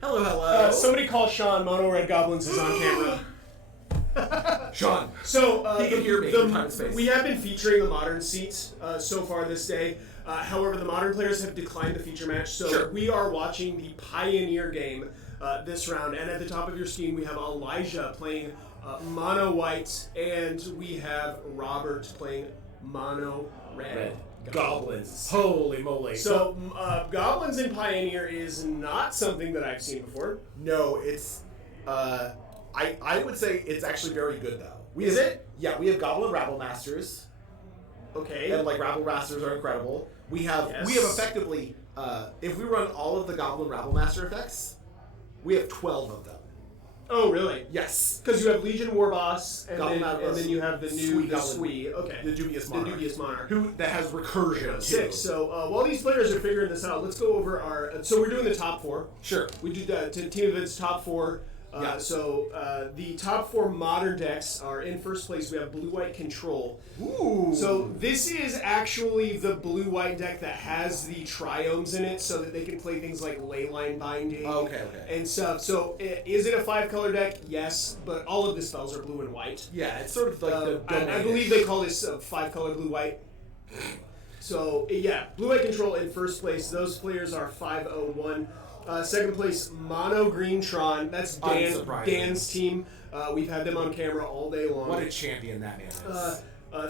Hello, hello. Somebody call Sean. Mono Red Goblins is on camera. Sean. So he can hear me. We have been featuring the modern seats so far this day. However, the modern players have declined the feature match, so we are watching the Pioneer game this round. And at the top of your screen, we have Elijah playing mono white, and we have Robert playing mono red. Goblins. Holy moly. So, Goblins in Pioneer is not something that I've seen before. No, it's... I would say it's actually very good, though. Is it? Yeah, we have Goblin Rabble Masters. Okay. And, Rabble Masters are incredible. We have effectively... if we run all of the Goblin Rabble Master effects, we have 12 of them. Oh, really? Yes. Because you have Legion Warboss, and Goblin then you have the new Swee. Okay. The Dubious Monarch. The Dubious Monarch. That has recursion, too. 6. So while these players are figuring this out, let's go over our... So we're doing the top 4. Sure. We do the Team Events top 4. So the top 4 modern decks are in first place. We have Blue-White Control. Ooh. So this is actually the Blue-White deck that has the Triomes in it, so that they can play things like Leyline Binding. Okay. And stuff. So is it a 5-color deck? Yes, but all of the spells are blue and white. Yeah, it's sort of like the... I believe they call this 5-color Blue-White. So yeah, Blue-White Control in first place. Those players are 501. Second place, Mono Green Tron. That's Dan's team. We've had them on camera all day long. What a champion that man is.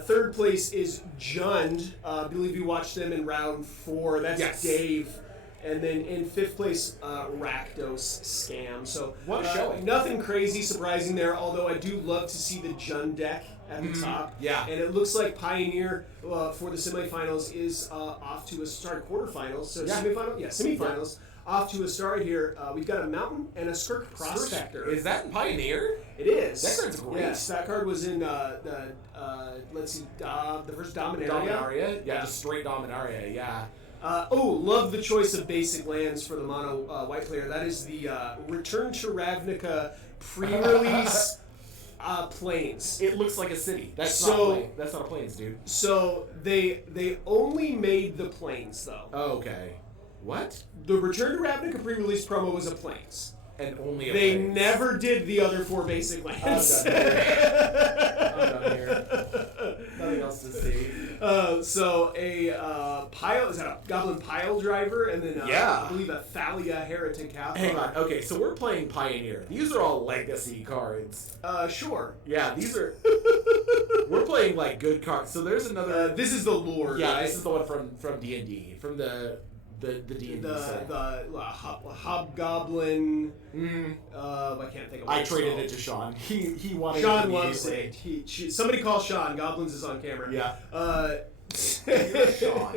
Third place is Jund. I believe you watched them in round 4. That's Dave. And then in 5th place, Rakdos Scam. So what a showing. Nothing crazy surprising there, although I do love to see the Jund deck at the top. Yeah. And it looks like Pioneer for the semifinals is off to a start. Quarterfinals. So semifinals. Off to a start here. We've got a Mountain and a Skirk Prospector. Is that in Pioneer? It is. That card's great. Yes, that card was in the first Dominaria. Dominaria? Yeah, just straight Dominaria, yeah. Love the choice of basic lands for the mono white player. That is the Return to Ravnica pre-release Plains. It looks like a city. That's not a Plains, dude. So they only made the Plains though. Oh, okay. What? The Return to Ravnica pre-release promo was a Plains. And only a They Plains. never did the other 4 basic lands. I'm done here. Nothing else to see. So a pile, is that a Goblin Pile Driver? And then I believe a Thalia Heretic Cathar. Hang on. Okay, so we're playing Pioneer. These are all legacy cards. Sure. Yeah, these are... We're playing, good cards. So there's another... this is the Lord, Yeah, right? this is the one from D&D. From the D&D set. The Hobgoblin. I can't think of what I traded it to Sean. He wanted Sean it loves it. Somebody call Sean. Goblins is on camera. Yeah. Sean.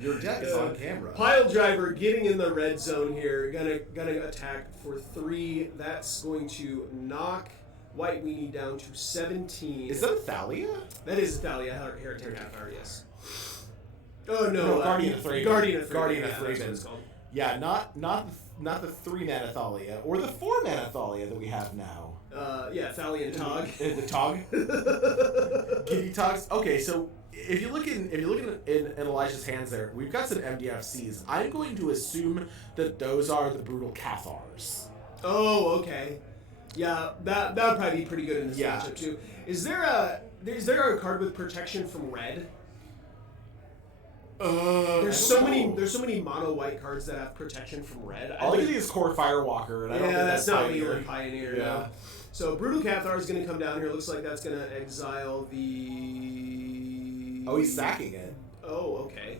Your deck is on camera. Pile Driver getting in the red zone here. Gonna attack for 3. That's going to knock White Weenie down to 17. Is that a Thalia? That is a Thalia Heretic Cathar, yes. Oh no, Guardian of Thraben. Guardian of Thraben. Yeah, not the 3-mana Thalia or the 4-mana Thalia that we have now. Thalia and Tog. The Tog. Giddy Togs. Okay, so if you look in Elijah's hands there, we've got some MDFCs. I'm going to assume that those are the Brutal Cathars. Oh, okay. Yeah, that would probably be pretty good in this matchup too. Is there a card with protection from red? There's so many mono white cards that have protection from red. All I can think is Core Firewalker, and I don't think that's not legal in Pioneer. Yeah. No. So Brutal Cathar is going to come down here. Looks like that's going to exile the. Oh, he's sacking it. Oh, okay.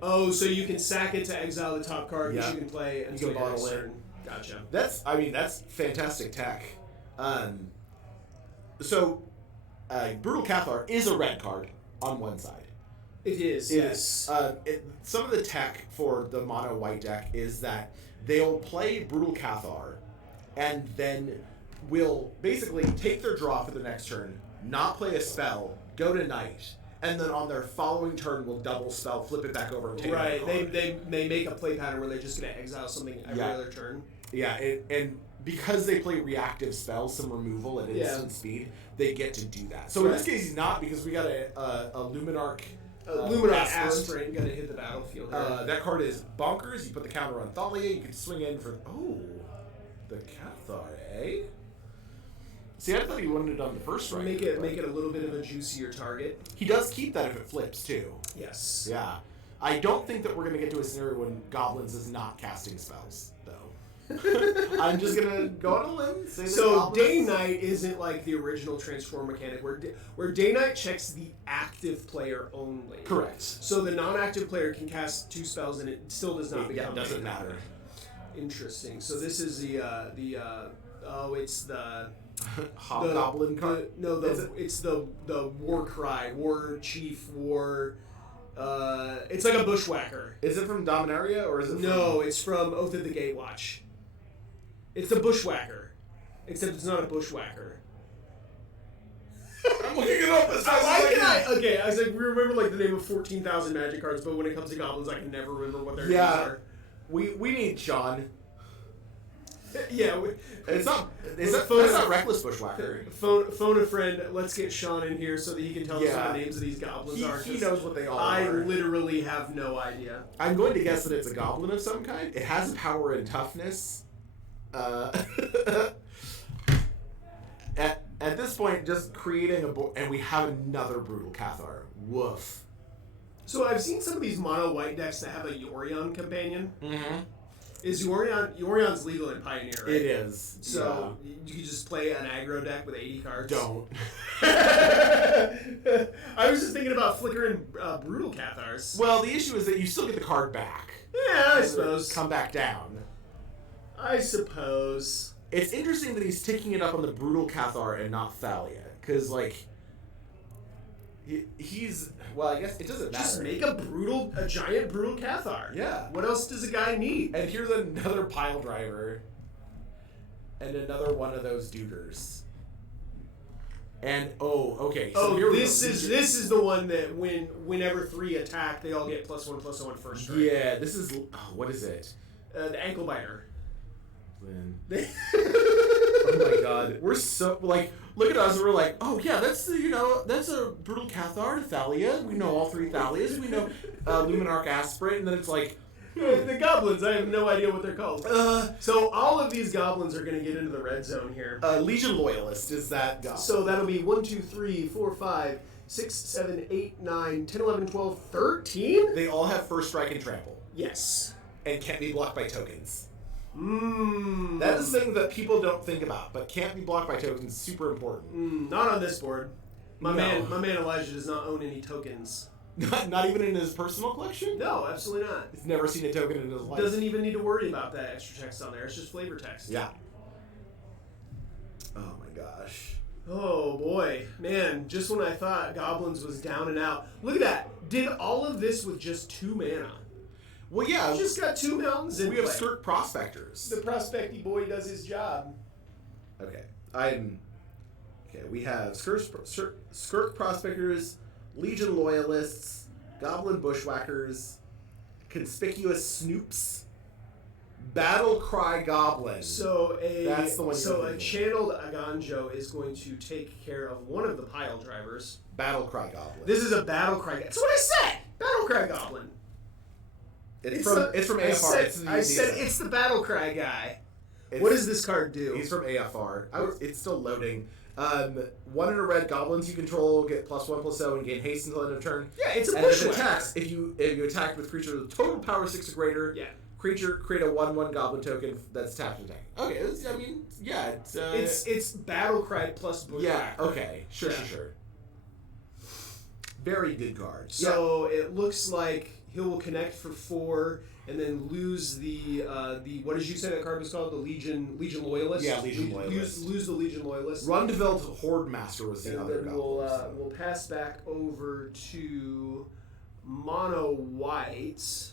Oh, so you can sack it to exile the top card, which Yeah. you can play until you bottle it. Gotcha. That's fantastic tech. Brutal Cathar is a red card on one side. It is, yes. Some of the tech for the mono white deck is that they'll play Brutal Cathar and then will basically take their draw for the next turn, not play a spell, go to Night, and then on their following turn will double spell, flip it back over, and take right. another card. They make a play pattern where they're just going to exile something every other turn. Yeah, and because they play reactive spells, some removal at instant speed, they get to do that. So in this case, not because we got a Luminarch Luminous Aspirin gonna hit the battlefield. That card is bonkers. You put the counter on Thalia. You can swing in for the Cathar, eh? See, I thought he wanted it on the first strike. Make it a little bit of a juicier target. He does keep that if it flips too. Yes. Yeah. I don't think that we're gonna get to a scenario when Goblins is not casting spells, though. I'm just gonna go on a limb. Say So Day Knight isn't like the original transform mechanic, where Day Knight checks the active player only. Correct. So the non-active player can cast 2 spells and it still does not become. Yeah, doesn't matter. Interesting. So this is it's the Hobgoblin card. It's the War Cry, War Chief, War. It's like a bushwhacker. Is it from Dominaria or is it? No, it's from Oath of the Gatewatch. It's the bushwhacker, except it's not a bushwhacker. I'm looking it up. Okay, I was like, we remember like the name of 14,000 Magic cards, but when it comes to goblins, I can never remember what their names are. We need Sean. Yeah, that's not Reckless Bushwhacker. Phone a friend. Let's get Sean in here so that he can tell us what the names of these goblins are. He knows what they all are. I literally have no idea. I'm going to guess that it's a goblin of some kind. It has power and toughness. At this point, just creating and we have another Brutal Cathar. Woof. So I've seen some of these mono white decks that have a Yorion companion. Mm-hmm. Is Yorion's legal in Pioneer, right? It is. So you can just play an aggro deck with 80 cards. Don't. I was just thinking about flickering Brutal Cathars. Well, the issue is that you still get the card back. Yeah, I suppose. Come back down. I suppose. It's interesting that he's ticking it up on the Brutal Cathar and not Thalia. Because, like, he's... Well, I guess it doesn't matter. Just make a giant Brutal Cathar. Yeah. What else does a guy need? And here's another pile driver. And another one of those duders. And, okay. So here this is the one that whenever 3 attack, they all get +1/+1 first strike. Yeah, this is... what is it? The Ankle Biter. Oh my god. We're so, like... Look at us, we're like, oh yeah, that's a Brutal Cathar, Thalia. We know all 3 Thalias. We know Luminarch Aspirate, and then it's like... The goblins, I have no idea what they're called. So all of these goblins are going to get into the red zone here. Legion Loyalist is that goblin. So that'll be 1, 2, 3, 4, 5, 6, 7, 8, 9, 10, 11, 12, 13? They all have first strike and trample. Yes. And can't be blocked by tokens. That is something that people don't think about, but can't be blocked by tokens is super important. Not on this board. My man Elijah does not own any tokens. Not even in his personal collection? No, absolutely not. He's never seen a token in his life. Doesn't even need to worry about that extra text on there. It's just flavor text. Yeah. Oh my gosh. Oh boy. Man, just when I thought Goblins was down and out. Look at that. Did all of this with just 2 mana. Well, yeah. We just got 2 mountains in We have Skirk Prospectors. The prospecty boy does his job. Okay. We have Skirk Prospectors, Legion Loyalists, Goblin Bushwhackers, Conspicuous Snoops, Battle Cry Goblin. So That's the one a channeled Aganjo is going to take care of one of the pile drivers. Battle Cry Goblin. This is a Battle Cry. That's what I said. Battle Cry Goblin. It's from AFR. I said it's the Battle Cry guy. What does this card do? He's from AFR. It's still loading. 1 in a red, goblins you control get +1/+0 and gain haste until end of turn. Yeah, it's a bushwhacker. bushwhacker. If it attacks, if you attack with creature with total power 6 or greater, creature create a 1/1 goblin token that's tapped and attack. Okay, it's Battle Cry plus bushwhacker. Yeah. Okay. Sure. Very good card. So it looks like he will connect for 4 and then lose the what did you say that card was called? The Legion Loyalist? Yeah, Legion Loyalist. Lose the Legion Loyalist. Rundeveld Horde Master was the other then we'll pass back over to Mono White.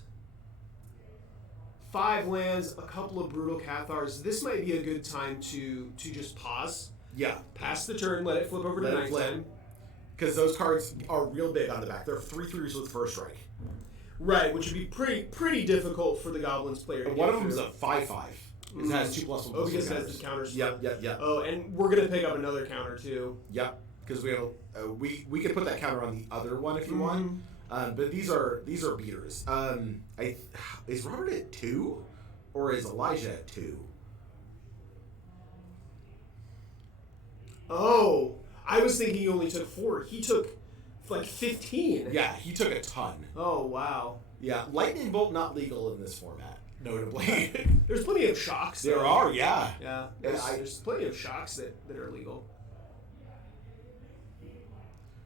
5 lands, a couple of Brutal Cathars. This might be a good time to just pause. Yeah. Pass the turn, let it flip over to 9/10. Because those cards are real big on the back. They're 3/3s with first strike. Right, which would be pretty difficult for the Goblins player to One of them is a 5/5. It has 2+1/+1. Oh, because it has the counters. Yep. Oh, and we're gonna pick up another counter too. Yep, because we could put that counter on the other one if you want. But these are beaters. Is Robert at 2, or is Elijah at 2? Oh, I was thinking he only took 4. He took like 15. Yeah, he took a ton. Oh wow. Yeah, lightning bolt not legal in this format, notably. There's plenty of shocks. There are, yeah. Yeah, there's plenty of shocks that are legal.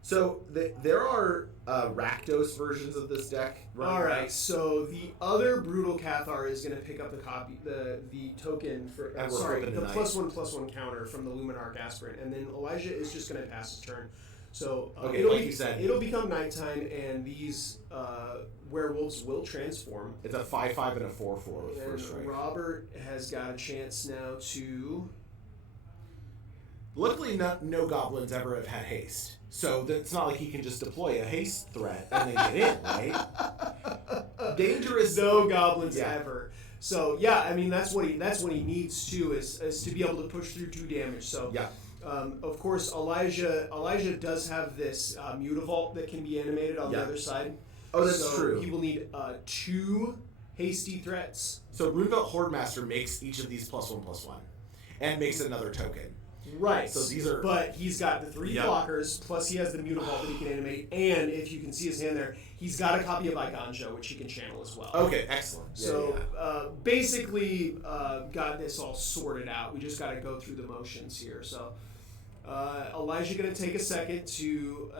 So there are Rakdos versions of this deck. All right, so the other Brutal Cathar is going to pick up the token for the +1/+1 counter from the Luminarch Aspirant, and then Elijah is just going to pass his turn. So like you said, it'll become nighttime, and these werewolves will transform. It's a 5/5 and a 4/4 with first strike. Robert has got a chance now to. Luckily, no goblins ever have had haste, so it's not like he can just deploy a haste threat and then get in, right? Dangerous. No goblins ever. So yeah, I mean that's what he needs to is to be able to push through 2 damage. So yeah. Of course, Elijah does have this Mutavault that can be animated on the other side. Oh, that's true. He will need 2 hasty threats. So Runevelt Hordemaster makes each of these +1/+1, and makes another token. Right. So these are. But he's got the 3 blockers, plus he has the Mutavault that he can animate, and if you can see his hand there, he's got a copy of Iganjo, which he can channel as well. Okay, excellent. Basically, got this all sorted out. We just got to go through the motions here. So. Elijah going to take a second to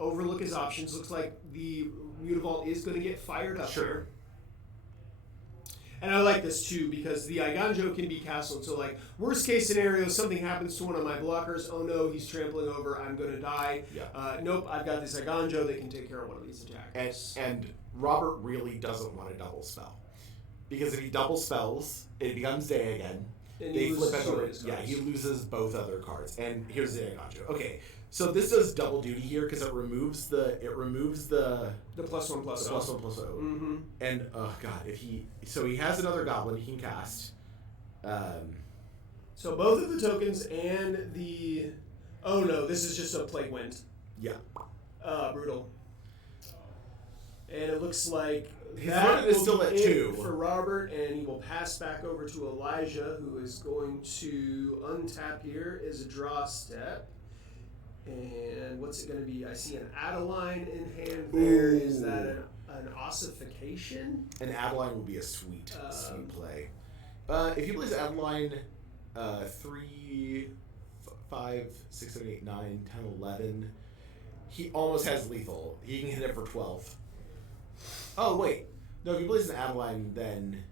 overlook his options. Looks like the Mutavault is going to get fired up here. And I like this too because the Iganjo can be castled. So like worst case scenario, something happens to one of my blockers. Oh no, he's trampling over. I'm going to die. Yeah. Nope, I've got this Iganjo that can take care of one of these attacks. And Robert really doesn't want to double spell, because if he double spells, it becomes day again. And they flip it over. Yeah, he loses both other cards. And here's the Iganjo. Okay, so this does double duty here because it removes the +1/+0. +1/+0. Mm-hmm. And oh god, he has another goblin he can cast. So both of the tokens and the this is just a Plague Wind. Yeah. Brutal. And it looks like his run is still at 2 for Robert, and he will pass back over to Elijah, who is going to untap here is a draw step. And what's it going to be? I see an Adeline in hand there. Ooh. Is that an ossification? An Adeline would be a sweet play. If he plays Adeline 3, 5, 6, 7, 8, 9, 10, 11, he almost has lethal. He can hit it for 12. Oh, wait. No, if he plays an Adeline, then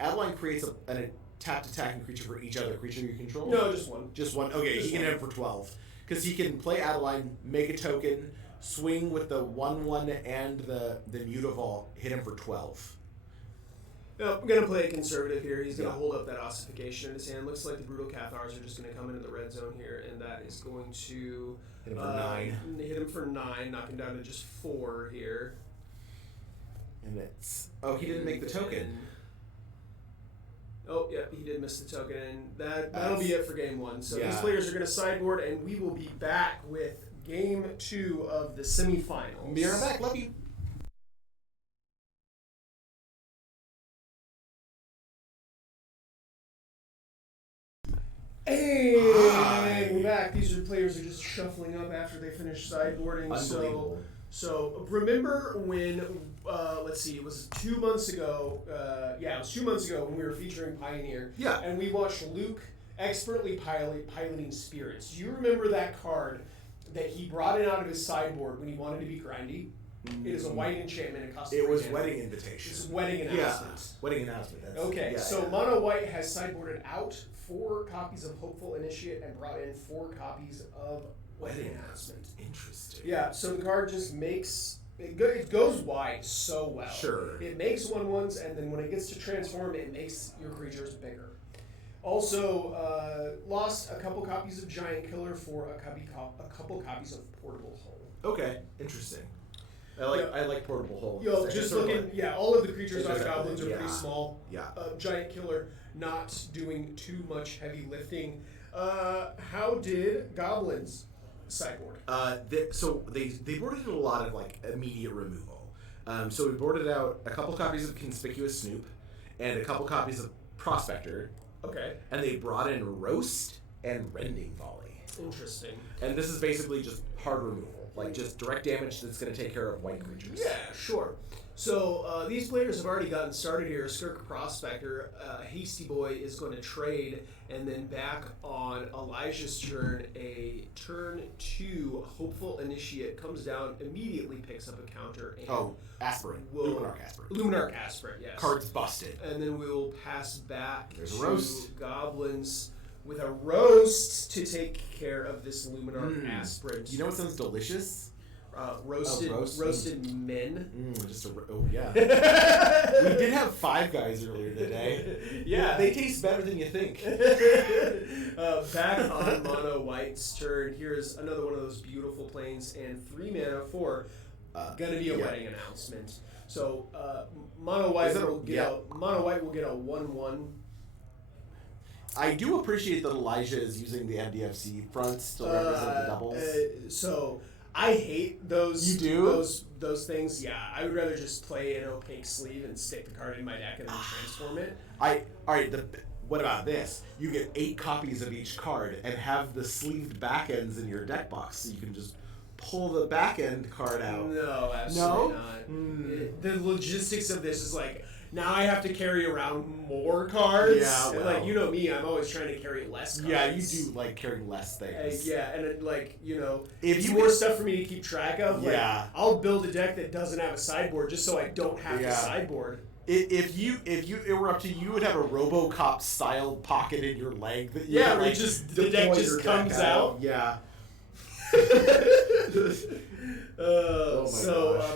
Adeline creates an tapped attacking creature for each other creature you control? No, just one. Just one? Okay, he can hit it for 12. Because he can play Adeline, make a token, swing with the 1/1 and the Mutavault, hit him for 12. No, I'm going to play it conservative here. He's going to hold up that ossification in his hand. Looks like the Brutal Cathars are just going to come into the red zone here, and that is going to hit him for 9. Hit him for 9, knock him down to just 4 here. And it's... Oh, he didn't make the token. Oh, yeah, he did miss the token. And that'll be it for game 1. So these players are going to sideboard, and we will be back with game 2 of the semifinals. Be right back. Love you. And we're back. These players are just shuffling up after they finish sideboarding. So remember when, let's see, it was 2 months ago. It was 2 months ago when we were featuring Pioneer. Yeah. And we watched Luke expertly piloting spirits. Do you remember that card that he brought in out of his sideboard when he wanted to be grindy? Mm-hmm. It is a white enchantment. It costs. It was Wedding Invitation. It's Wedding Announcement. Yeah. Wedding Announcement. Mono White has sideboarded out 4 copies of Hopeful Initiate and brought in 4 copies of Wedding Announcement. Interesting. Yeah, so the card just makes... It goes wide so well. Sure. It makes 1/1s, and then when it gets to transform, it makes your creatures bigger. Also, lost a couple copies of Giant Killer for a couple copies of Portable Hull. Okay, interesting. I like Portable Hull. Just looking, all of the creatures on Goblins are pretty small. Yeah. Giant Killer not doing too much heavy lifting. How did Goblins sideboard? They boarded a lot of like immediate removal. So we boarded out a couple copies of Conspicuous Snoop and a couple copies of Prospector. Okay. And they brought in Roast and Rending Volley. Interesting. And this is basically just hard removal, like just direct damage that's going to take care of white creatures. Yeah, sure. So these players have already gotten started here. Skirk Prospector, Hasty Boy is going to trade, and then back on Elijah's turn, a turn 2 Hopeful Initiate comes down, immediately picks up a counter. And Aspirant. Luminarch Aspirant. Luminarch Aspirant, yes. Card's busted. And then we'll pass back There's to a Roast. Goblins with a Roast to take care of this Luminarch Aspirant. You know what sounds delicious? Roasted men. Yeah. We did have Five Guys earlier today. Yeah. They taste better than you think. Back on Mono White's turn, here's another one of those beautiful planes, and 3 mana for gonna be a wedding announcement. So Mono White will get a 1/1. I do appreciate that Elijah is using the MDFC fronts to represent the doubles. So I hate those. You do? Those things. Yeah, I would rather just play an opaque sleeve and stick the card in my deck and then transform it. What about this? You get 8 copies of each card and have the sleeved back ends in your deck box, so you can just pull the back end card out. No, absolutely not. The logistics of this is like, now I have to carry around more cards. Yeah, and like, you know me, I'm always trying to carry less cards. Yeah, you do like carrying less things. And it, like, if it's you more stuff for me to keep track of. Like, yeah. I'll build a deck that doesn't have a sideboard just so I don't have to sideboard. If it were up to you, you would have a RoboCop style pocket in your leg that you where like, the deck just comes out. Yeah.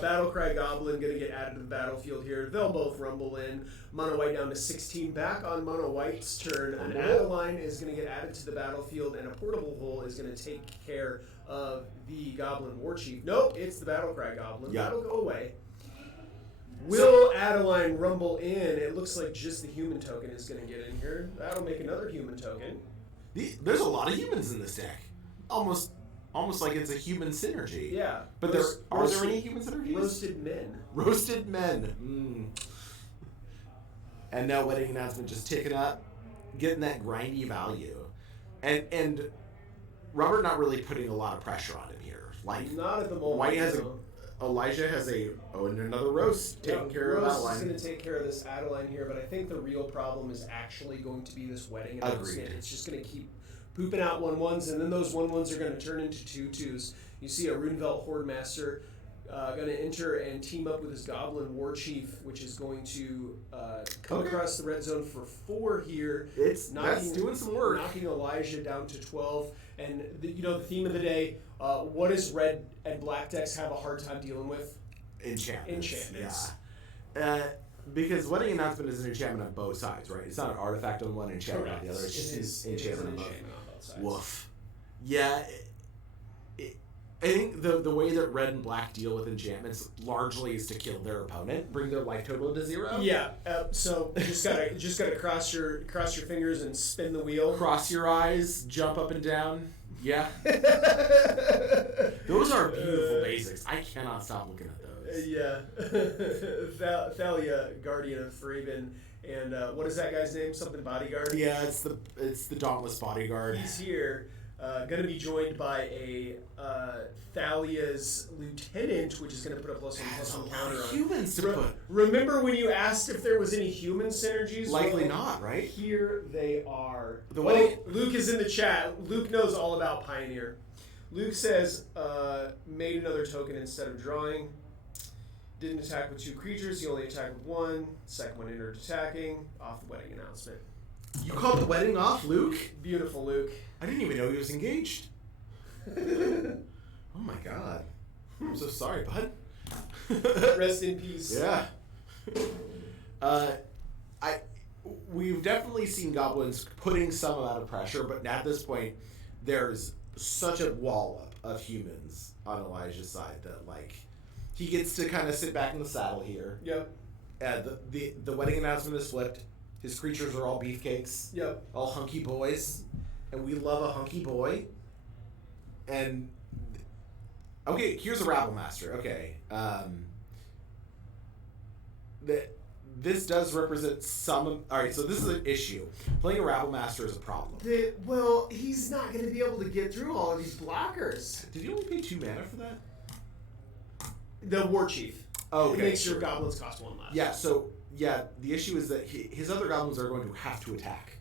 Battlecry Goblin gonna get added to the battlefield here. They'll both rumble in. Mono White down to 16. Back on Mono White's turn, an Adeline is gonna get added to the battlefield, and a Portable Hole is gonna take care of the Goblin War Chief. Nope, it's the Battlecry Goblin. Yeah. That'll go away. Will Adeline rumble in? It looks like just the human token is gonna get in here. That'll make another human token. There's a lot of humans in this deck. Almost like it's a human synergy. Yeah. But are there any human synergies? Roasted men. And now Wedding Announcement just ticking up, getting that grindy value. And Robert not really putting a lot of pressure on him here. Like, not at the moment. White has Elijah has and another Roast taking care of Adeline. Roast is going to take care of this Adeline here, but I think the real problem is actually going to be this Wedding Announcement. It's just going to keep pooping out 1/1s, and then those 1/1s are going to turn into 2/2s. You see a Runevelt Hordemaster going to enter and team up with his Goblin War Chief, which is going to come across the red zone for 4 here. That's doing some work. Knocking Elijah down to 12. And the theme of the day, what does red and black decks have a hard time dealing with? Enchantments. Yeah. Because Wedding Announcement is an enchantment on both sides, right? It's not an artifact on one, enchantment on the other. It's just enchantment on both sides. Woof. Yeah. I think the way that red and black deal with enchantments largely is to kill their opponent, bring their life total to 0. Yeah. So just gotta cross your fingers and spin the wheel. Cross your eyes, jump up and down. Yeah. Those are beautiful basics. I cannot stop looking at those. Yeah. Thalia, Guardian of Thraben, and what is that guy's name? Something Bodyguard? Yeah, it's the Dauntless Bodyguard. He's here. Going to be joined by a Thalia's Lieutenant, which is going to put a +1/+1 counter on. Humans to put. Remember when you asked if there was any human synergies? Likely not, right? Here they are. Luke is in the chat. Luke knows all about Pioneer. Luke says, made another token instead of drawing. Didn't attack with 2 creatures. He only attacked with 1. Second one entered attacking. Off the Wedding Announcement. You called the wedding off, Luke? Beautiful, Luke. I didn't even know he was engaged. Oh my god. I'm so sorry, bud. Rest in peace. Yeah. We've definitely seen Goblins putting some amount of pressure, but at this point, there's such a wallop of humans on Elijah's side that, like, he gets to kind of sit back in the saddle here. Yep. The Wedding Announcement is flipped. His creatures are all beefcakes. Yep. All hunky boys. And we love a hunky boy. And Okay, here's a Rabble Master. Okay. This does represent some... Alright, so this is an issue. Playing a Rabble Master is a problem. Well, he's not going to be able to get through all of these blockers. Did you only pay 2 mana for that? The War Chief. Oh, okay. It makes your goblins cost 1 less. Yeah, so... Yeah, the issue is that his other goblins are going to have to attack.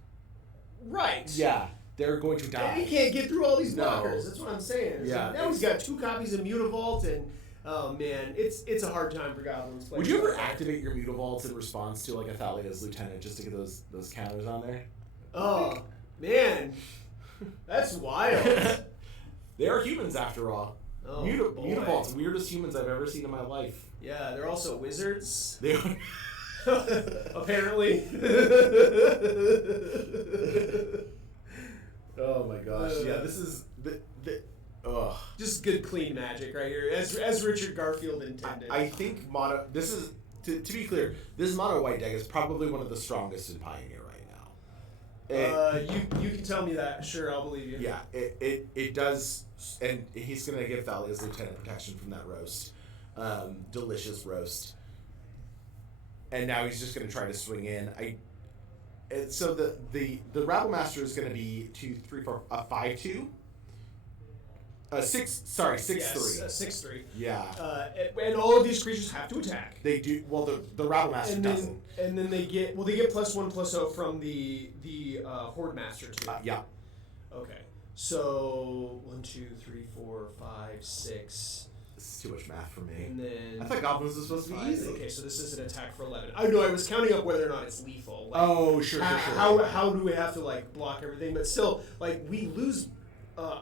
Right. Yeah, they're going to die. And he can't get through all these blockers. No. That's what I'm saying. Yeah. So now he's got 2 copies of Mutavault, and oh man, it's a hard time for goblins. Would you ever activate your Mutavaults in response to like Athalia's Lieutenant just to get those counters on there? Oh man, that's wild. They are humans after all. Oh, Mutavaults, weirdest humans I've ever seen in my life. Yeah, they're also wizards. They are. Apparently. Oh my gosh! Yeah, this is ugh. Just good clean magic right here, as Richard Garfield intended. I think mono. This is to be clear. This mono white deck is probably one of the strongest in Pioneer right now. You can tell me that. Sure, I'll believe you. Yeah, it does, and he's gonna give Thalia's Lieutenant protection from that roast, delicious roast. And now he's just going to try to swing in. So the Rabble Master is going to be 2, 3, 4, 5/2. 6. Sorry, 6/3. Yes, 6/3. Yeah. And all of these creatures have to attack. They do. Well, the Rabble Master doesn't. And then they get +1/+0 from the Horde Master too. Yeah. Okay. So 1, 2, 3, 4, 5, 6. This is too much math for me. And then I thought Goblins was supposed to be easy. Okay, so this is an attack for 11. I know I was counting up whether or not it's lethal. Like, oh, sure. How do we have to like block everything? But still, like we lose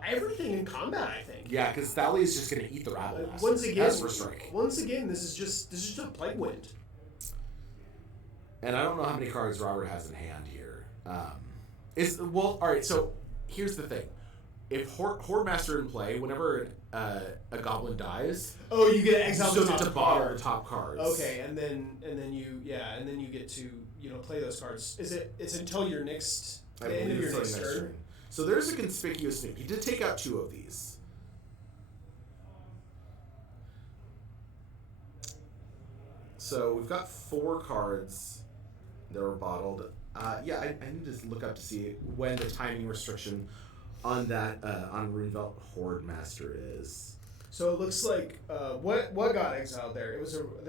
everything in combat. I think. Yeah, because Thalia is just going to eat the Rabble Master. Once again, that's for strike. Once again, this is just a Plague Wind. And I don't know how many cards Robert has in hand here. All right. So here's the thing: if Horde Master in play, whenever a goblin dies, you get to exile the top cards. Okay, and then you get to play those cards. It's until your next the end of your next turn. So there's a conspicuous sneak. He did take out 2 of these. So we've got 4 cards that were bottled. I need to look up to see when the timing restriction on that on Runevelt Horde Master is. So it looks like what got exiled there?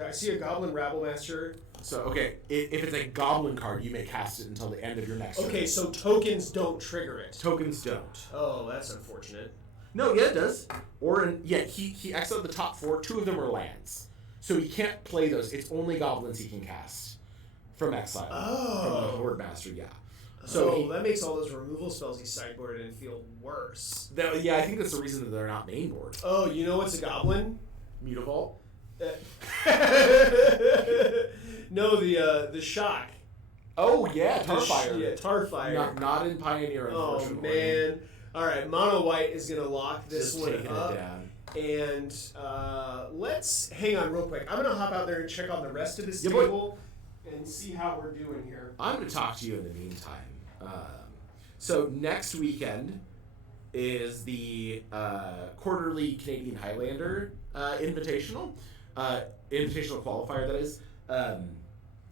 I see a Goblin Rabble Master. So okay, if it's a Goblin card, you may cast it until the end of your next turn. Okay, so tokens don't trigger it. Tokens don't. Oh, that's unfortunate. No, yeah, it does. He exiled the top 4. 2 of them are lands, so he can't play those. It's only goblins he can cast from exile. Oh, from the Horde Master, yeah. So that makes all those removal spells he sideboarded and feel worse. I think that's the reason that they're not main board. Oh, you know what's a goblin? Mutavault? No, the shock. Oh yeah, Tarfire. Yeah, Tarfire. Not in Pioneer, unfortunately. Oh man! All right, Mono White is gonna lock this one up. It down. And let's hang on real quick. I'm gonna hop out there and check on the rest of this table and see how we're doing here. I'm gonna talk to you in the meantime. So next weekend is the quarterly Canadian Highlander Invitational qualifier. That is.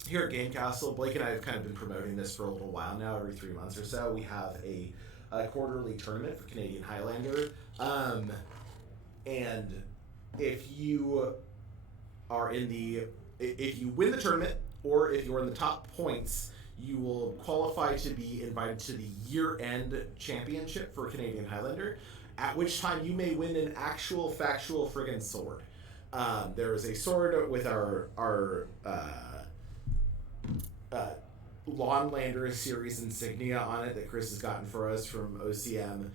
Here at Game Kastle, Blake and I have kind of been promoting this for a little while now. Every 3 months or so, we have a quarterly tournament for Canadian Highlander. And if you win the tournament, or if you're in the top points, you will qualify to be invited to the year-end championship for Canadian Highlander, at which time you may win an actual factual friggin' sword. There is a sword with our Lawnlander series insignia on it that Chris has gotten for us from OCM.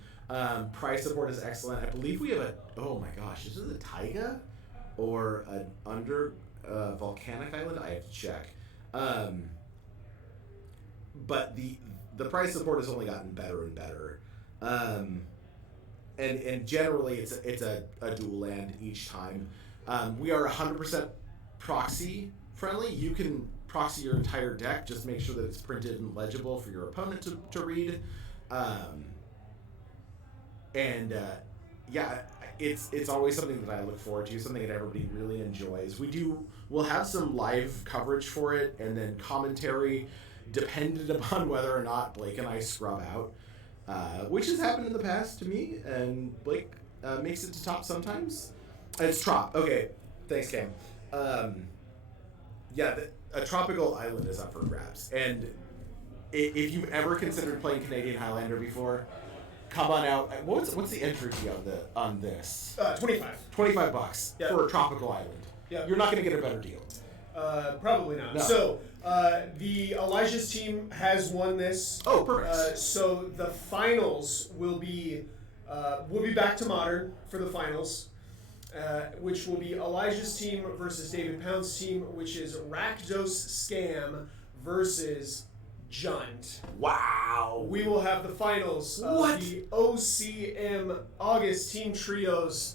Price support is excellent. I believe we have oh my gosh, is it a taiga or an volcanic island? I have to check. But the price support has only gotten better and better. And generally it's a dual land each time. We are 100% proxy friendly. You can proxy your entire deck. Just make sure that it's printed and legible for your opponent to read. it's always something that I look forward to, something that everybody really enjoys. We'll have some live coverage for it, and then commentary, dependent upon whether or not Blake and I scrub out, which has happened in the past to me, and Blake makes it to top sometimes. It's Trop. Okay, thanks, Cam. A tropical island is up for grabs, and if you've ever considered playing Canadian Highlander before, come on out. What's the entry fee on this? $25 Yep. for a tropical island. Yep. You're not going to get a better deal. Probably not. No. So the Elijah's team has won this. Oh, perfect. So the finals will be back to Modern for the finals, which will be Elijah's team versus David Pound's team, which is Rakdos Scam versus Junt. Wow. We will have the finals of the OCM August Team Trios